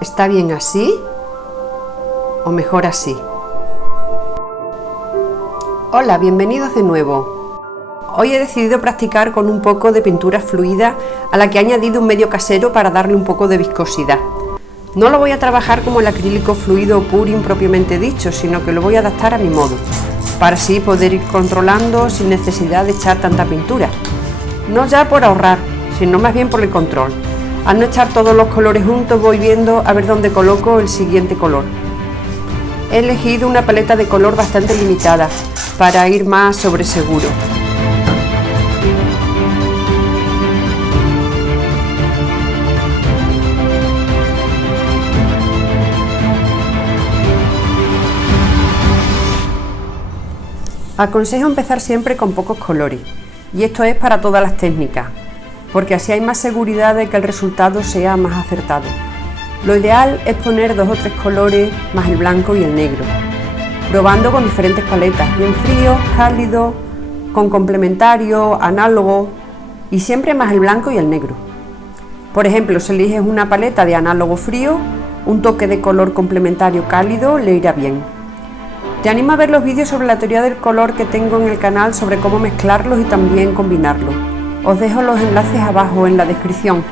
¿Está bien así? ¿O mejor así? Hola, bienvenidos de nuevo. Hoy he decidido practicar con un poco de pintura fluida a la que he añadido un medio casero para darle un poco de viscosidad. No lo voy a trabajar como el acrílico fluido purín propiamente dicho, sino que lo voy a adaptar a mi modo, para así poder ir controlando sin necesidad de echar tanta pintura. No ya por ahorrar, sino más bien por el control. Al no echar todos los colores juntos voy viendo a ver dónde coloco el siguiente color. He elegido una paleta de color bastante limitada para ir más sobre seguro. Aconsejo empezar siempre con pocos colores, y esto es para todas las técnicas, porque así hay más seguridad de que el resultado sea más acertado. Lo ideal es poner 2 o 3 colores más el blanco y el negro, probando con diferentes paletas, bien frío, cálido, con complementario, análogo y siempre más el blanco y el negro. Por ejemplo, si eliges una paleta de análogo frío, un toque de color complementario cálido le irá bien. Te animo a ver los vídeos sobre la teoría del color que tengo en el canal sobre cómo mezclarlos y también combinarlos. Os dejo los enlaces abajo en la descripción.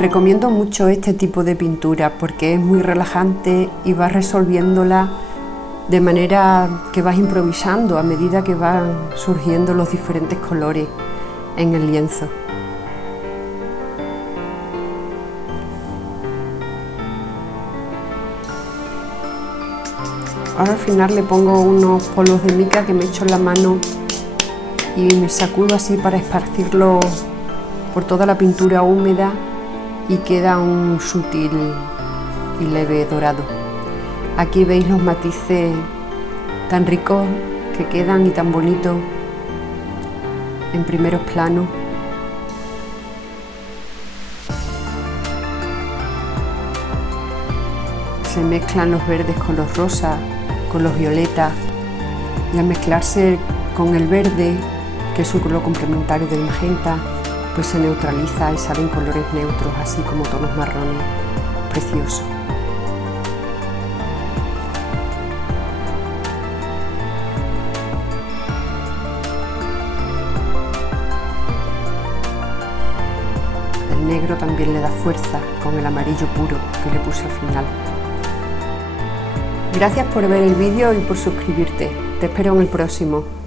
Recomiendo mucho este tipo de pintura porque es muy relajante y vas resolviéndola de manera que vas improvisando a medida que van surgiendo los diferentes colores en el lienzo. Ahora al final le pongo unos polvos de mica que me echo en la mano y me sacudo así para esparcirlo por toda la pintura húmeda y queda un sutil y leve dorado. Aquí veis los matices tan ricos que quedan y tan bonitos en primeros planos. Se mezclan los verdes con los rosas, con los violetas, y al mezclarse con el verde, que es un color complementario del magenta, pues se neutraliza y salen colores neutros, así como tonos marrones. Precioso. El negro también le da fuerza con el amarillo puro que le puse al final. Gracias por ver el vídeo y por suscribirte. Te espero en el próximo.